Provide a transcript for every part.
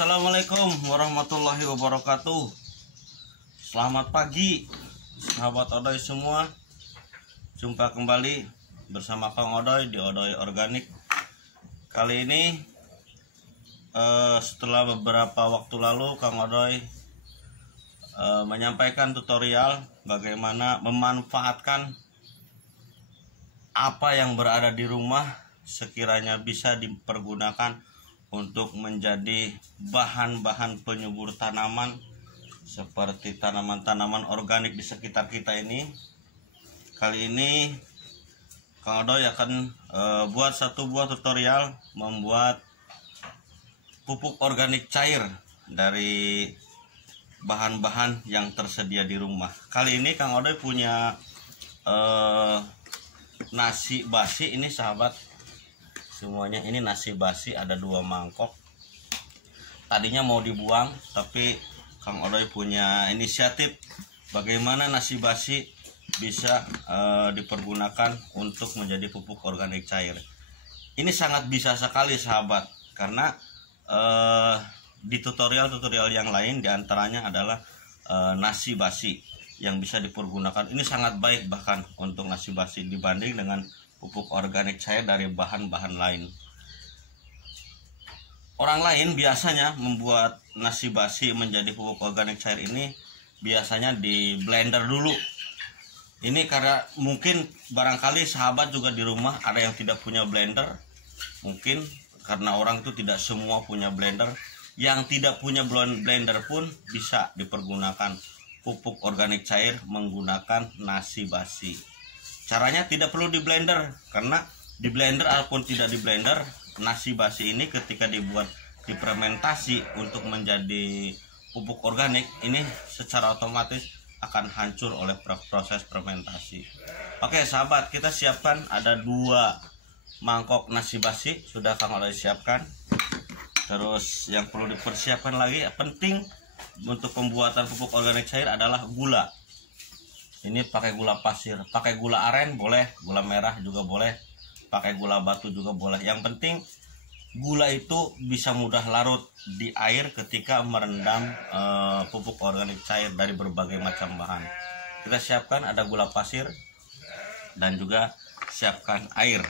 Assalamualaikum warahmatullahi wabarakatuh. Selamat pagi sahabat Odoy semua. Jumpa kembali bersama Kang Odoy di Odoy Organik. Kali ini setelah beberapa waktu lalu Kang Odoy menyampaikan tutorial bagaimana memanfaatkan apa yang berada di rumah sekiranya bisa dipergunakan untuk menjadi bahan-bahan penyubur tanaman seperti tanaman-tanaman organik di sekitar kita ini. Kali ini Kang Odoy akan buat satu buah tutorial membuat pupuk organik cair dari bahan-bahan yang tersedia di rumah. Kali ini Kang Odoy punya nasi basi ini sahabat. Semuanya ini nasi basi, ada 2 mangkok. Tadinya mau dibuang, tapi Kang Odoy punya inisiatif bagaimana nasi basi bisa dipergunakan untuk menjadi pupuk organik cair. Ini sangat bisa sekali sahabat, karena di tutorial-tutorial yang lain diantaranya adalah nasi basi yang bisa dipergunakan. Ini sangat baik bahkan untuk nasi basi dibanding dengan pupuk organik cair dari bahan-bahan lain. Orang lain biasanya membuat nasi basi menjadi pupuk organik cair ini biasanya di blender dulu. Ini karena mungkin barangkali sahabat juga di rumah ada yang tidak punya blender. Mungkin karena orang itu tidak semua punya blender. Yang tidak punya blender pun bisa dipergunakan pupuk organik cair menggunakan nasi basi. Caranya tidak perlu di blender, karena di blender ataupun tidak di blender, nasi basi ini ketika dibuat difermentasi untuk menjadi pupuk organik, ini secara otomatis akan hancur oleh proses fermentasi. Oke sahabat, kita siapkan ada 2 mangkok nasi basi, sudah Kang Odoy siapkan. Terus yang perlu dipersiapkan lagi, penting untuk pembuatan pupuk organik cair adalah gula. Ini pakai gula pasir, pakai gula aren boleh, gula merah juga boleh, pakai gula batu juga boleh. Yang penting gula itu bisa mudah larut di air ketika merendam pupuk organik cair dari berbagai macam bahan. Kita siapkan ada gula pasir dan juga siapkan air.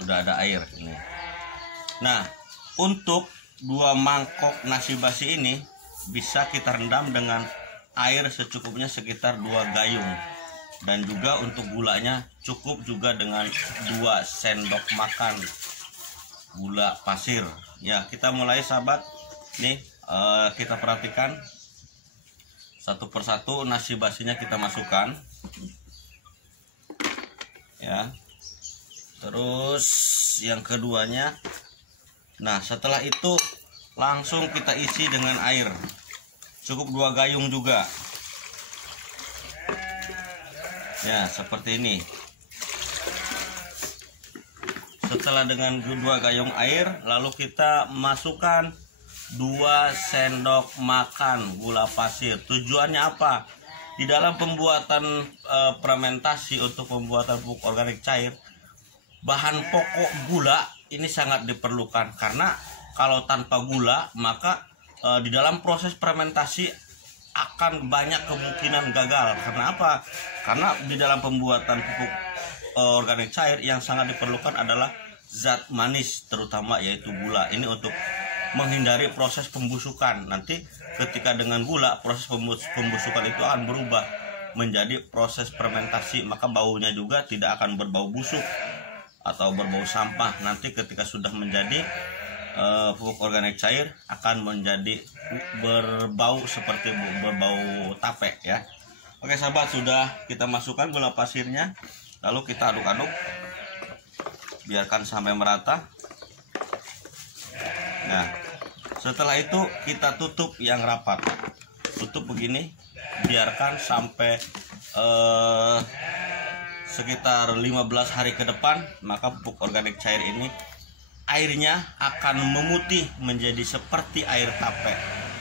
Sudah ada air ini. Nah, untuk 2 mangkok nasi basi ini bisa kita rendam dengan air secukupnya sekitar 2 gayung, dan juga untuk gulanya cukup juga dengan 2 sendok makan gula pasir. Ya, kita mulai sahabat. Nih kita perhatikan satu persatu nasi basinya kita masukkan ya. Terus yang keduanya, nah setelah itu langsung kita isi dengan air. Cukup 2 gayung juga. Ya, seperti ini. Setelah dengan 2 gayung air, lalu kita masukkan 2 sendok makan gula pasir. Tujuannya apa? Di dalam pembuatan fermentasi untuk pembuatan pupuk organik cair, bahan pokok gula ini sangat diperlukan, karena kalau tanpa gula maka di dalam proses fermentasi akan banyak kemungkinan gagal. Karena apa? Karena di dalam pembuatan pupuk organik cair yang sangat diperlukan adalah zat manis, terutama yaitu gula. Ini untuk menghindari proses pembusukan. Nanti ketika dengan gula, proses pembusukan itu akan berubah menjadi proses fermentasi, maka baunya juga tidak akan berbau busuk atau berbau sampah. Nanti ketika sudah menjadi pupuk organik cair akan menjadi berbau seperti berbau tape ya. Oke sahabat, sudah kita masukkan gula pasirnya, lalu kita aduk-aduk, biarkan sampai merata. Nah, setelah itu kita tutup yang rapat, tutup begini, biarkan sampai sekitar 15 hari ke depan, maka pupuk organik cair ini airnya akan memutih menjadi seperti air tape.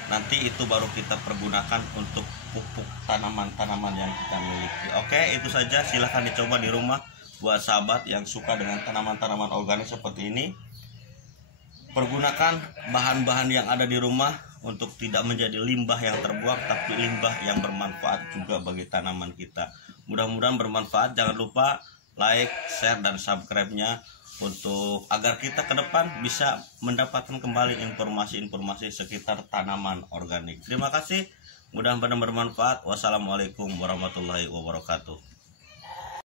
Nanti itu baru kita pergunakan untuk pupuk tanaman-tanaman yang kita miliki. Oke, itu saja. Silahkan dicoba di rumah buat sahabat yang suka dengan tanaman-tanaman organik seperti ini. pergunakan bahan-bahan yang ada di rumah untuk tidak menjadi limbah yang terbuang, tapi limbah yang bermanfaat juga bagi tanaman kita. Mudah-mudahan bermanfaat. Jangan lupa like, share, dan subscribe-nya untuk agar kita ke depan bisa mendapatkan kembali informasi-informasi sekitar tanaman organik. Terima kasih, mudah-mudahan bermanfaat. Wassalamualaikum warahmatullahi wabarakatuh.